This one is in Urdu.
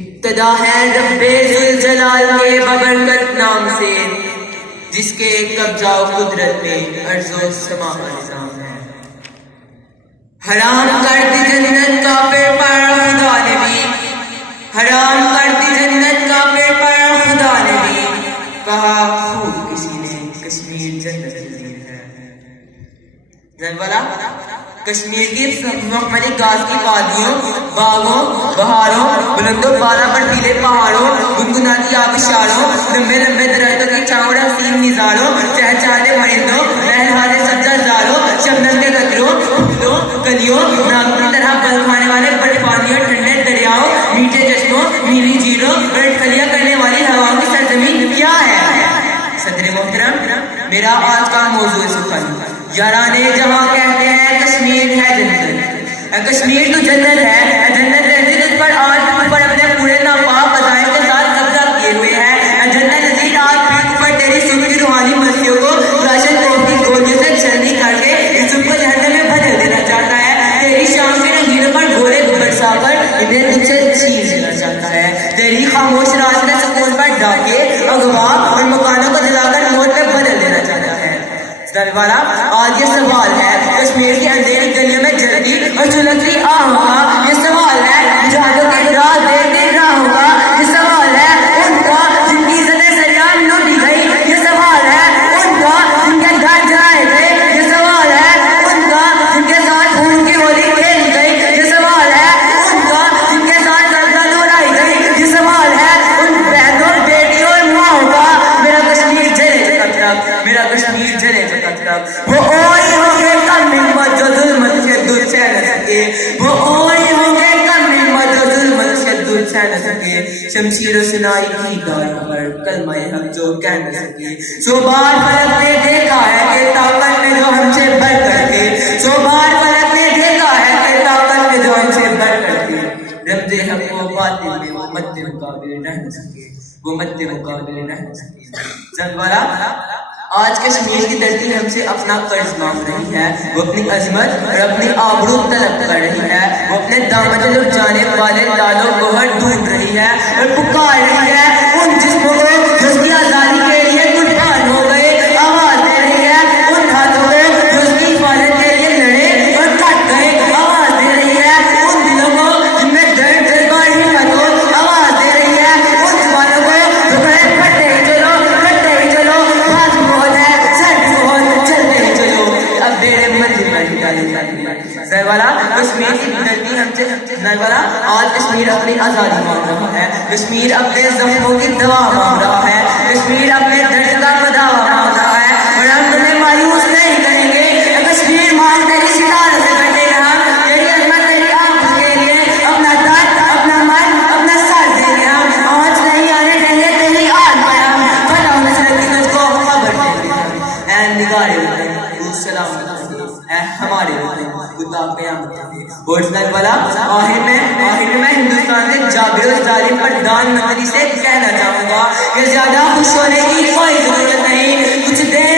ابتدا ہے رب ذوالجلال کے ببرکت نام سے، جس کے قبضہ و قدرت میں ارض و سما کا نظام ہے۔ حرام کر دی جنت کافر پر خدا نے بھی، حرام کر دی جنت کافر پر خدا نے بھی، کہا خوب کسی نے کشمیر جنت جزیر ہے۔ کشمیر کی مخملی گاس کی وادیوں، باغوں، بہاروں، بلند و بالا برفیلے پہاڑوں، گنگناتی آبشاروں، لمبے لمبے درختوں کی چاؤڑ حسین نظاروں، چہچہاتے پرندوں، لہلہاتے سبزہ زاروں، شبنم کے قطروں، پھولوں، کلیوں، ناگوں کی طرح بل کھانے والے برفانیوں، ٹھنڈے دریاؤں، میٹھے چشموں، نیلی جھیلوں اور اٹکلیاں کرنے والی ہواؤں کی سرزمین کیا ہے؟ صدر محترم، میرا آج کا موضوع سخن یارانے جہاں کہتے ہیں کشمیر ہے جنت۔ کشمیر تو جنت ہے، جنت رہتی جس پر آج بھی کفر اپنے پورے ناپاک عزائم کے ساتھ قبضہ کیے ہوئے ہیں۔ جنت نظیر آج بھی کفر تیری سب کی روحانی مسیحوں کو راشن کوف کی گولیوں سے چھلنی کر کے اس کو جہنم میں بدل دینا چاہتا ہے۔ تیری شام کے رنگینوں پر گھوڑے برسا کر انہیں تجھ سے چھین لینا چاہتا ہے۔ تیری خاموش رات میں سکون پر ڈاکے، اغوا اور مکانوں کو جلا کر موت میں بدل دینا چاہتا ہے۔ آج یہ سوال ہے کشمیر کی اندھیری گلیوں میں جلتی اور سلگتی آہوں کا، یہ سوال ہے مجاہدوں کی رات دیکھتے راہوں کا، یہ سوال ہے ان کا جن کی عزتیں سریعان لوٹی گئی، یہ سوال ہے ان کا جن کے گھر جلائے گئے، یہ سوال ہے ان کا جن کے ساتھ خون کی ہولی کھیلی گئی، یہ سوال ہے ان کا جن کے ساتھ سرگرد اڑائی گئی، یہ سوال ہے ان بہنوں بیٹیوں اور ماؤں کا۔ میرا کشمیر جلے چکا تھا، میرا کشمیر جلے چکا تھا۔ وہ اوئی ہوں گے کم ہمت جو ظلمت سے دور سے نہ سکے، وہ اوئی ہوں گے کم ہمت جو ظلمت سے دور سے نہ سکے، شمشیر و سنائی کی گاہوں پر کلمہ حق جو کہہ نہ سکے۔ سو بار فلک نے دیکھا ہے کہ طاقت میں جو ہم سے بڑھ کر کے، سو بار فلک نے دیکھا ہے کہ طاقت میں جو ہم سے بڑھ کر کے، رمز حق و باطل میں وہ مد مقابل رہ نہ سکے، وہ مد مقابل رہ نہ سکے۔ زنوارا آج کشمیر کی دھرتی ہم سے اپنا قرض مانگ رہی ہے، وہ اپنی عظمت اور اپنی آبرو طلب کر رہی ہے، وہ اپنے دامن لٹ جانے والے لال و گوہر ڈھونڈ رہی ہے اور پکار رہی ہے ان جسموں کو جو اس کی آزادی کے لیے قربان ہو گئے، آواز دے رہی ہے ان ہاتھوں کو جو اس کی حفاظت کے لیے لڑے اور کٹ گئے، آواز دے رہی ہے ان دلوں کو جن میں درد جذبہ ہمت ہو، آواز دے رہی ہے ان زبانوں کو جو کہے پھٹے ہی چلو، پھٹے ہی چلو، بات بہت ہے سر بہت چلتے ہی چلو، اب میرے منزل پر ہی ڈالے جاتے ہیں۔ زیوالا کشمیر کی دھرتی ہم سے زیوالا آج کشمیر اپنی آزادی مانگ رہا ہے، کشمیر اپنے زخموں کی دوا مانگ رہا ہے، کشمیر اپنے درد کا بداوا مانگ رہا ہے، اور ہم تمہیں مایوس نہیں کریں گے۔ کشمیر مانگ تیری ستاروں سے کٹے گا، تیری عظمت تیری آنکھوں کے لیے اپنا درد، اپنا من، اپنا سر دیں گے ہم، آنچ نہیں آنے دیں گے تیری آن پر ہم، فتح و نصرت کی تجھ کو خبر دیں گے ہم۔ اے نگارے وطن تو سلامت رہے، اے ہمارے وطن تو تا قیامت رہے۔ اور زنوالا آخر میں ہندوستان کے جابر و ظالم پردھان منتری سے کہنا چاہوں گا کہ زیادہ خوش ہونے کی کوئی ضرورت نہیں، کچھ دیر